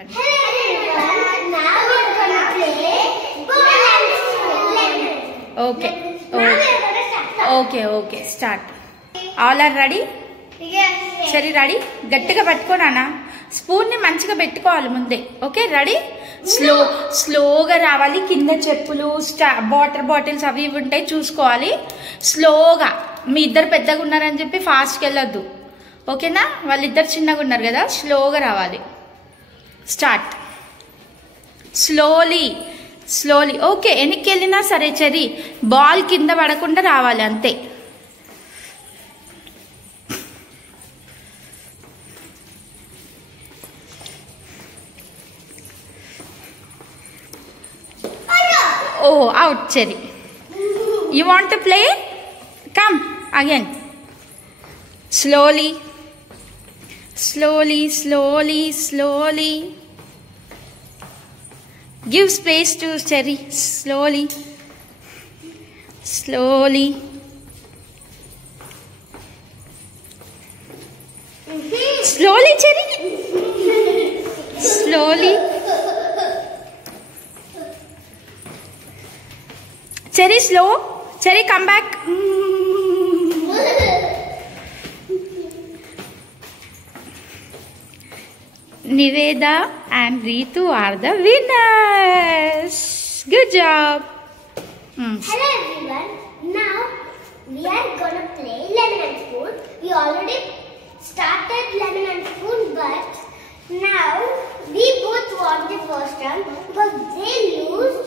చెప్పండి. Okay okay okay start. All are ready? సరే ready. గట్టిగా పట్టుకోనా, స్పూన్ని మంచిగా పెట్టుకోవాలి ముందే. Okay ready? స్లోగా రావాలి. కింద చెప్పులు వాటర్ బాటిల్స్ అవి ఇవి ఉంటాయి, చూసుకోవాలి స్లోగా. మీ ఇద్దరు పెద్దగా ఉన్నారని చెప్పి ఫాస్ట్కి వెళ్ళొద్దు, ఓకేనా? వాళ్ళిద్దరు చిన్నగా ఉన్నారు కదా, స్లోగా రావాలి. స్టార్ట్. Slowly slowly. ఓకే, వెనక్కి వెళ్ళినా సరే చెరి, బాల్ కింద పడకుండా రావాలి అంతే. Oh out Cherry. You want to play? Come again. Slowly slowly slowly slowly. Give space to Cherry. Slowly slowly. Slowly Cherry. Slowly. Cherry slow. Cherry come back. Niveda and Ritu are the winners. Good job. Hello everyone. Now we are gonna play lemon and spoon. We already started lemon and spoon, but now we both won the first round because they lose.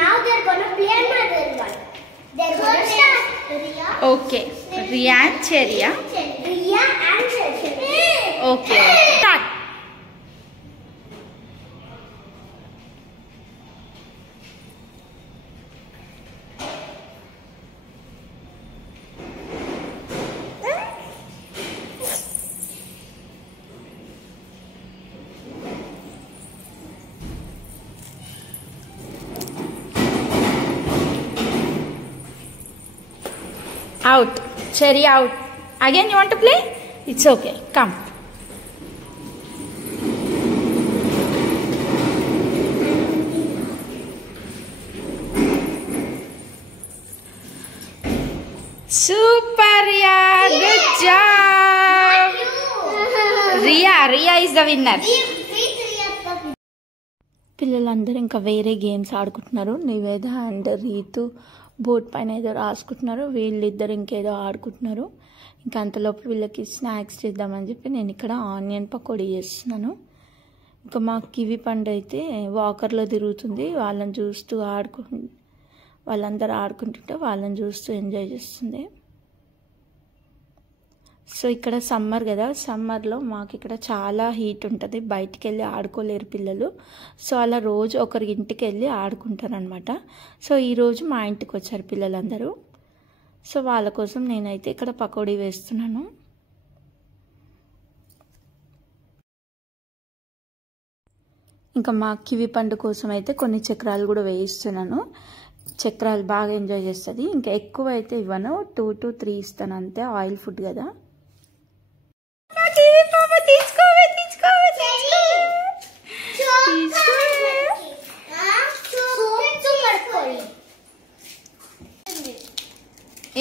Now they are gonna play another one. They are gonna start. Riya. Okay. Riya and Cherry. Riya and Cherry. Okay. Start. Out. Cherry out. Again you want to play? It's okay. Come. Super Riya. Good job. Riya is the winner. పిల్లలందరూ ఇంకా వేరే games ఆడుకుంటున్నారు. Niveda and Ritu boat పైన ఏదో రాసుకుంటున్నారు, వీళ్ళిద్దరు ఇంకేదో ఆడుకుంటున్నారు. ఇంకా అంతలోపు వీళ్ళకి స్నాక్స్ చేద్దామని చెప్పి నేను ఇక్కడ ఆనియన్ పకోడీ చేస్తున్నాను. ఇంకా మా కివి పండు అయితే వాకర్లో తిరుగుతుంది, వాళ్ళని చూస్తూ వాళ్ళందరూ ఆడుకుంటుంటే వాళ్ళని చూస్తూ ఎంజాయ్ చేస్తుంది. సో ఇక్కడ సమ్మర్ కదా, సమ్మర్లో మాకు ఇక్కడ చాలా హీట్ ఉంటుంది, బయటికి వెళ్ళి ఆడుకోలేరు పిల్లలు. సో అలా రోజు ఒకరి ఇంటికి వెళ్ళి ఆడుకుంటారు అనమాట. సో ఈరోజు మా ఇంటికి వచ్చారు పిల్లలందరూ. సో వాళ్ళ కోసం నేనైతే ఇక్కడ పకోడీ వేస్తున్నాను. ఇంకా మా కివి పండు కోసం అయితే కొన్ని చక్రాలు కూడా వేయిస్తున్నాను. చక్రాలు బాగా ఎంజాయ్ చేస్తుంది. ఇంకా ఎక్కువ అయితే ఇవ్వను, 2 to 3 ఇస్తాను అంతే, ఆయిల్ ఫుడ్ కదా.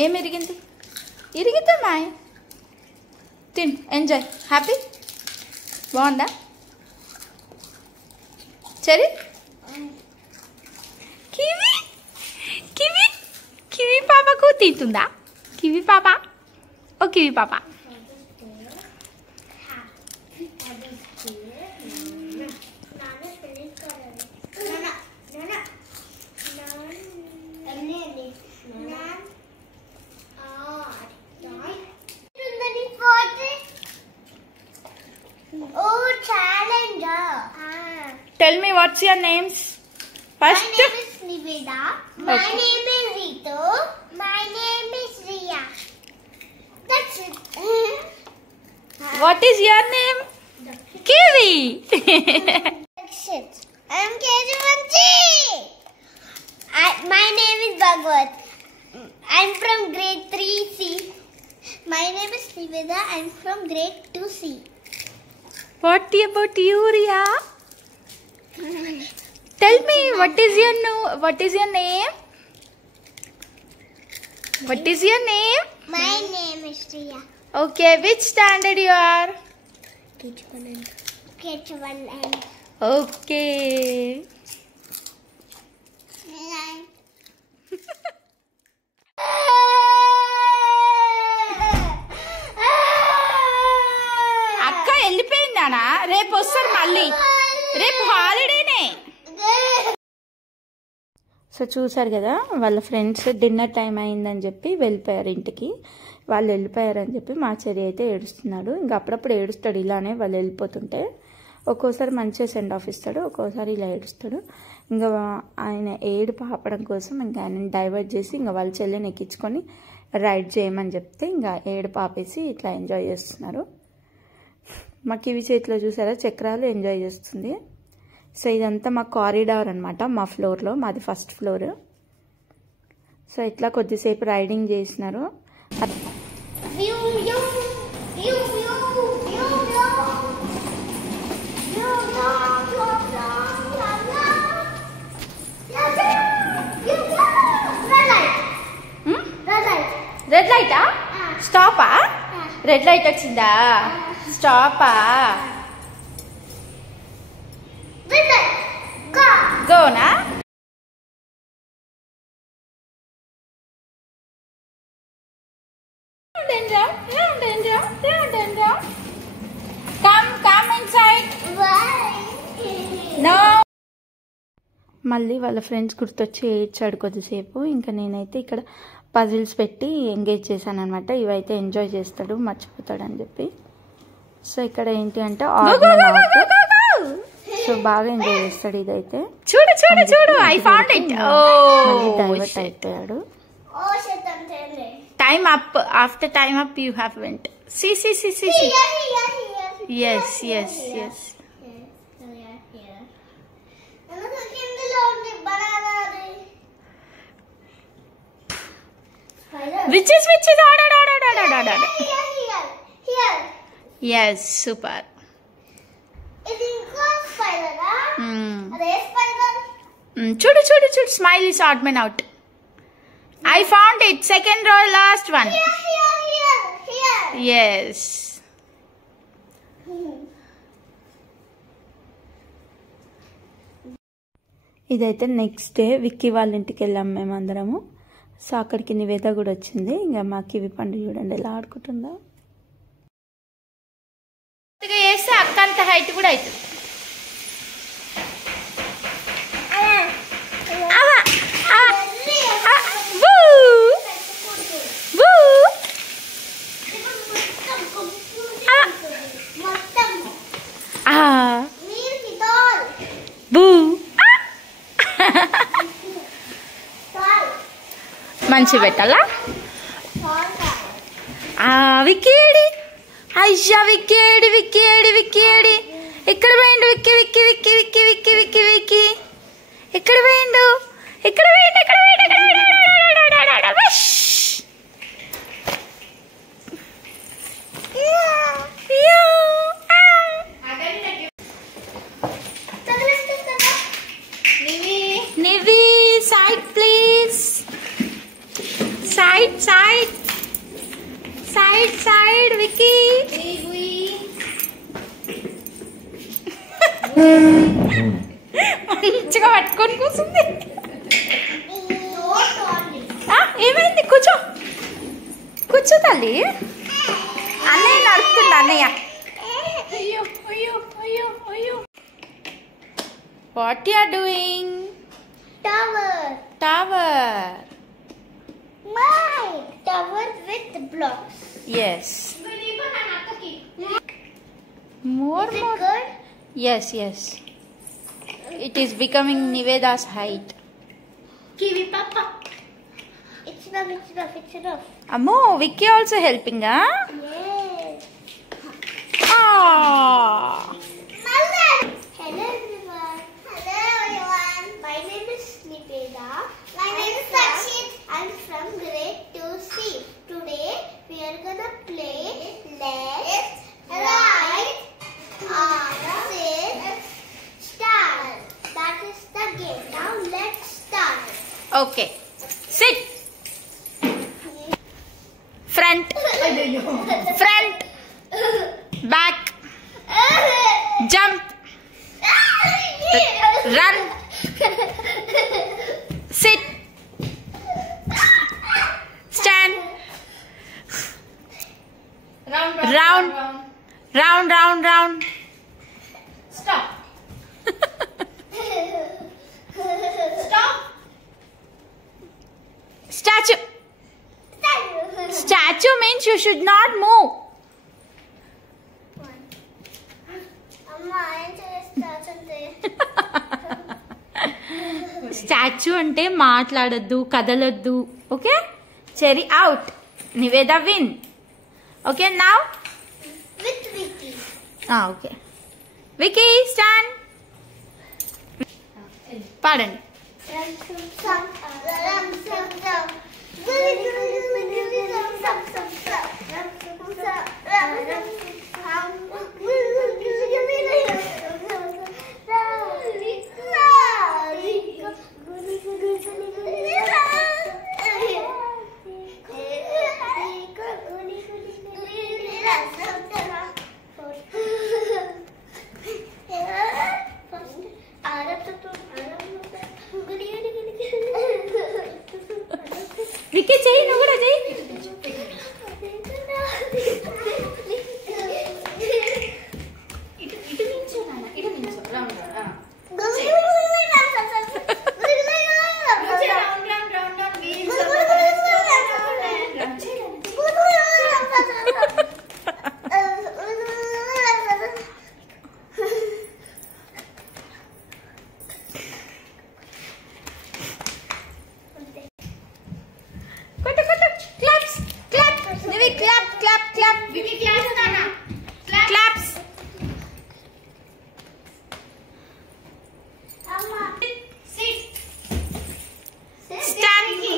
ఏం ఇరిగింది? ఇరిగితే మాయ్ తిన్, ఎంజాయ్, హ్యాపీ. బాగుందా సరే? కివి కివి కివి పాపకు తింటుందా? కివి పాప, ఓ కివి పాప. Tell me what's your names first. My name is Niveda. My name is Ritu. My name is Riya. That's it. What is your name? Kiwi. I am KG1C. My name is Bhagwat. I am from grade 3C. My name is Niveda. I am from grade 2C. What about you, Riya? Tell me, what is your name? What is your name? My name is Riya. Okay, which standard you are? K1 Okay. అక్క వెళ్ళిపోయిందానా? రేపు వస్తారు మళ్ళీ, రేపు హాలిడేనే. So చూసారు కదా, వాళ్ళ friends dinner time అయిందని చెప్పి వెళ్ళిపోయారు ఇంటికి. వాళ్ళు వెళ్ళిపోయారని చెప్పి మా చెరి అయితే ఏడుస్తున్నాడు. ఇంకా అప్పుడప్పుడు ఏడుస్తాడు ఇలానే వాళ్ళు వెళ్ళిపోతుంటే. ఒక్కోసారి మంచిగా సెండ్ ఆఫ్ ఇస్తాడు, ఒక్కోసారి ఇలా ఏడుస్తాడు. ఇంకా ఆయన ఏడుపు ఆపడం కోసం ఇంకా ఆయన డైవర్ట్ చేసి ఇంకా వాళ్ళ చెల్లిని ఎక్కించుకొని రైడ్ చేయమని చెప్తే ఇంకా ఏడుపు ఆపేసి ఇట్లా ఎంజాయ్ చేస్తున్నారు. మా కివి చేతిలో చూసారా చక్రాలు ఎంజాయ్ చేస్తుంది. సో ఇదంతా మా కారిడార్ అనమాట, మా ఫ్లోర్లో, మాది ఫస్ట్ ఫ్లోర్. సో ఇట్లా కొద్దిసేపు రైడింగ్ చేసినారు. రెడ్ లైటా? స్టాపా? రెడ్ లైట్ వచ్చిందా? స్టాపా? గోనా? Come inside. No. మళ్ళీ వాళ్ళ ఫ్రెండ్స్ గుర్తొచ్చి ఏడ్చాడు కొద్దిసేపు. ఇంకా నేనైతే ఇక్కడ పజిల్స్ పెట్టి ఎంగేజ్ చేశాను అనమాట. ఇవైతే ఎంజాయ్ చేస్తాడు, మర్చిపోతాడు అని చెప్పి. సో ఇక్కడ ఏంటి అంటే సో బాగా ఎంజాయ్ చేస్తాడు. ఇదైతే చూడు చూడు చూడు, ఐ ఫౌండ్ ఇట్. డైవర్ట్ అయిపోయాడు. Time up, after time up you have went. See see see see see. Yes yes yes. Which is order. Yes, super. Chudu, smile is odd man out. I found it. Second row, last one. Here. Yes. ఇదైతే next day Vicky వాళ్ళ ఇంటికి వెళ్ళాం మేమందరము. So అక్కడికి నివేద కూడా వచ్చింది. ఇంకా మా కివి పండు చూడండి ఎలా ఆడుకుంటుందో. వేస్తే అక్క అంత హైట్ కూడా అవుతుంది. మంచి పెట్టాలా? విక్కేడి, అయ్యా విక్కేడి విక్కేడి విక్కేడి. ఎక్కడ పోయిండు విక్కి విక్కి విక్కి విక్కి విక్కి విక్కి విక్కి? ఎక్కడ పోయిండు? ఎక్కడ పోయిండు? ఎక్కడ పోయిండు? ఎక్కడ పోయిండు? నివి సైడ్ ప్లీజ్. Side, Vicky. మంచిగా పట్టుకొని కూర్చుంది. ఏమైంది? కూర్చో తల్లి. అన్నయ్య నడుపుతుండ. అన్నయ్య what you are doing? Tower. My tower with blocks. Yes. More. Good? Yes. It is becoming Niveda's height. Kiwi Papa. It's enough. Ammo, Vicky also helping, huh? Yes. Hello everyone. My name is Niveda. My name is Sakshit. I'm from grade 2C. Today we are gonna play left, right, sit, start. Okay sit front front back jump run sit stand round round round round Stop. Stop. Statue. Statue means you should not move. Statue అంటే మాట్లాడద్దు కదలొద్దు okay Cherry out Niveda win okay now With Vicky. Okay Vicky stand పాడండి Vicky చెయ్యి నువ్వు కూడా చెయ్యి ఇటు నించో నాన్న, ఇటు నించో. Round, round. Round, round, round, round. Wheels of the bus go round and round. కొట్టు కొట్టు claps clap నివి clap clap clap Vicky, claps, Nana. Clap. Claps Sit. Stand. Vicky.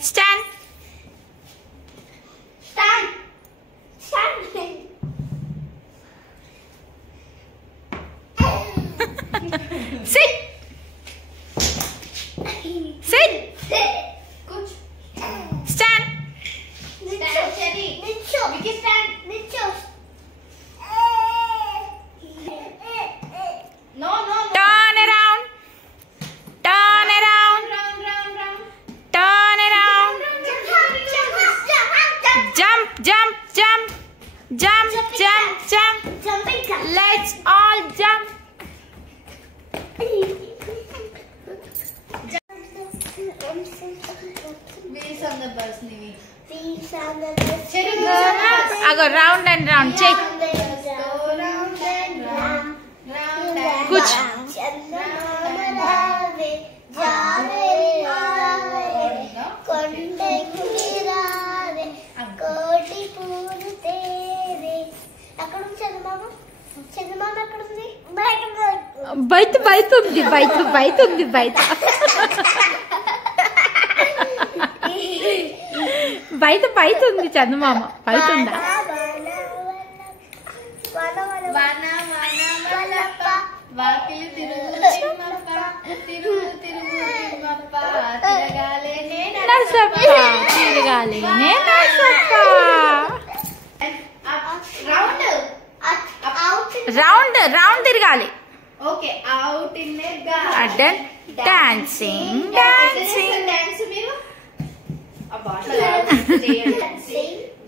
Stand Stand. SIT SIT Coach. Stand Stand, Cherry. Vicky, stand. No, no, no. Turn around turn around Round, round, round. Turn around jump jump jump jump jump jump Jumping car. Let's all jump Wheels on the bus, Nivi. Wheels on the bus. Cherry, wheels on the bus. అగో round and round check Go round and round, round and Kuch. round. చందమామరావే జావే రావే కొండకు రావే కోటి పూలు తేవే ఎక్కడ ఉంది చందమామ ఎక్కడ ఉంది బయట బయట ఉంది బయట బయట ఉంది బయట బయట బయట ఉంది చందమామ బయట ఉందా వన వన వలప వాకిలి తిరుగు తిమ్మప్ప తిరుగు తిరుగు తిమ్మప్ప తిరగాలే నరసప్ప తిరగాలి నరసప్ప రౌండ్ రౌండ్ రౌండ్ తిరగాలి ఓకే అవుట్ ఇన్ ద అడ్డన్ డాన్సింగ్ డాన్సింగ్ డాన్స్ మీరు అబ్బా చేయండి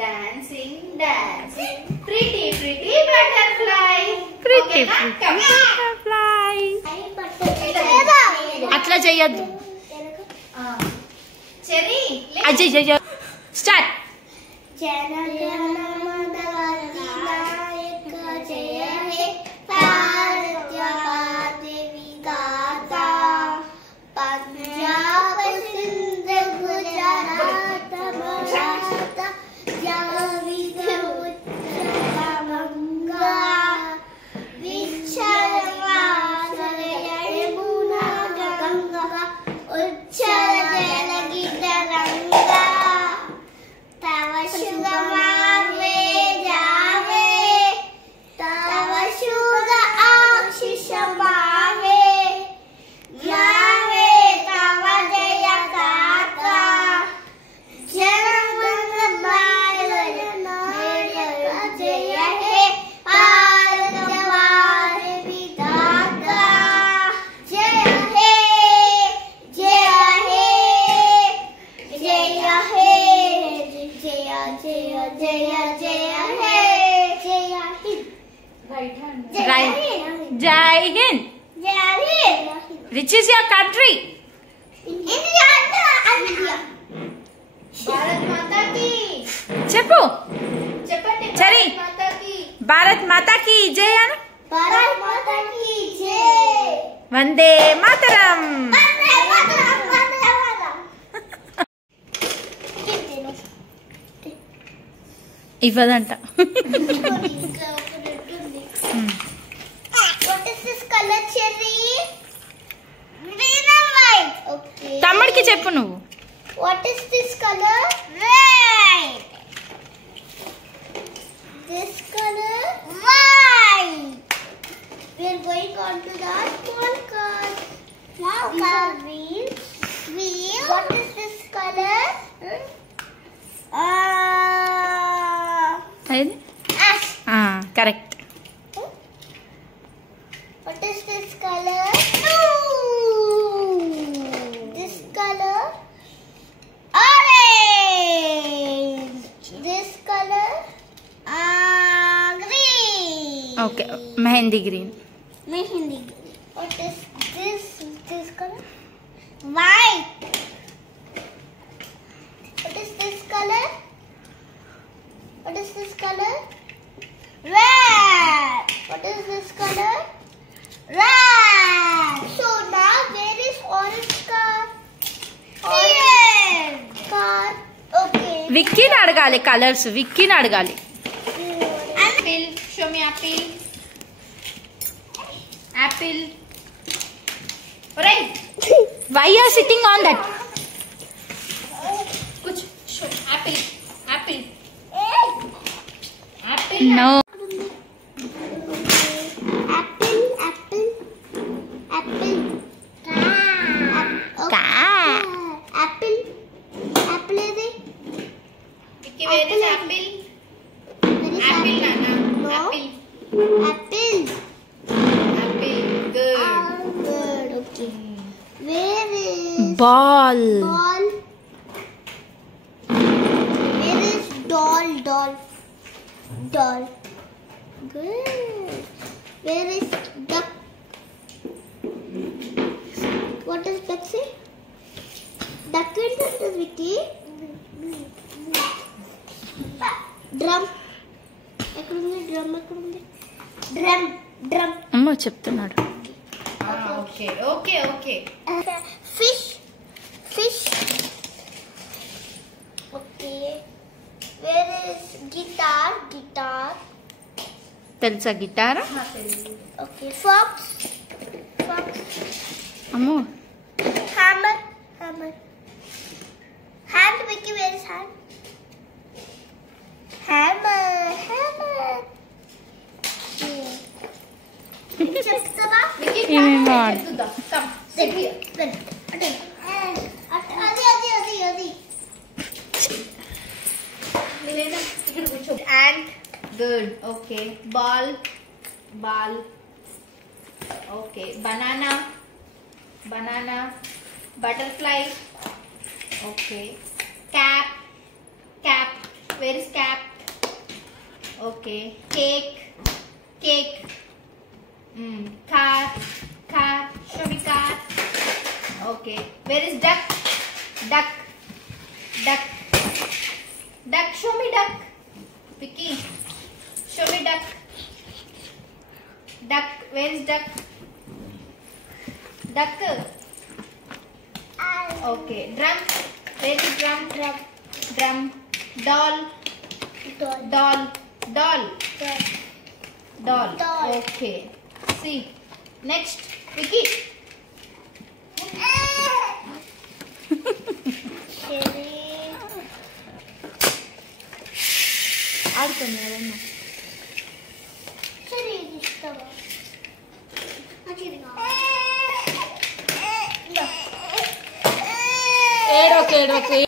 dancing dancing pretty pretty butterfly pretty butterfly అట్లా చెయ్యొద్దు చెరీ అజయ్ జయ స్టార్ట్ जनगणमनगणनायक जय हे भारतीय विधाता पंजाब सिंध गुजरात मराठा जगविधु उत्तरबंगा विच्छलवासर यमुना गंगा उच्चल जलगितरंगा तव शुभमावे Jai Hind. Jai. Which is your country? India. Bharat Mata కీ చెప్పు. చెప్పండి. సరే. భారత్ మాతా కీ భారత్ మాతా కీ జై అను. Bharat Mata ki jai. Vande Mataram. ఇవ్వదంట. What is this color, Cherry? Green and white. Okay. తమ్ముడికి చెప్పు నువ్వు. What is this color? Red. This color? White. We are going on to the small card. Wow. Wheels. Wheel. What is this color? అయింది. Ash. Correct. What is this color? Blue. This color? Orange. This color? Green. Okay mehndi green. Mehndi. What is this? This color? White. What is this color? What is this color? Red. What is this color? Red. So now where is orange car? Here. Car. Okay. విక్కీని అడగాలి colours. విక్కీని అడగాలి. Apple. Show me apple. Apple. ఒరేయ్ why are sitting on that? కుచ్ show apple. Apple. Apple. No. Apple. Apple. Apple. Cat. Apple. Apple is it? Vicky where is apple. Where is apple నాన్న. No. Apple. Apple. Apple. Good. Good. Okay. Where is ball. ball? Where is doll? Doll. Doll. Good. Where is duck? What does duck say? Duck is Vicky. Drum. Drum. Drum. Drum. అమ్మో చెప్తున్నాడు. Okay okay okay. Fish. Fish. Okay. Where is guitar? Guitar. తెలుసా guitar? Okay. Fox. Fox. అమ్మో Hammer. Hammer. Hand. Vicky, where is hand? Hammer. Hammer. Yeah. చెప్తావా? Vicky ఏమేమో చెప్తుందా? Come sit here. అది లేదా ఇక్కడ కూర్చో. Ant. Good. Okay. Ball. Ball. Okay. Banana. Banana. Butterfly. Okay. Cap. Cap. Where is cap? Okay. Cake. Cake. Car. Car. Show me car. Okay. Where is duck? Duck. Duck. Duck, show me duck. Vicky, show me duck. Duck, where is duck? Duck. Okay. Drum, where is drum? Drum. Drum. Doll. Doll. Doll. Doll. Doll. Okay. See. Next, Vicky. ఆడుకున్నారమ్మా. సరే ఇది ఇస్తావా? ఏడోకే ఏడోకే.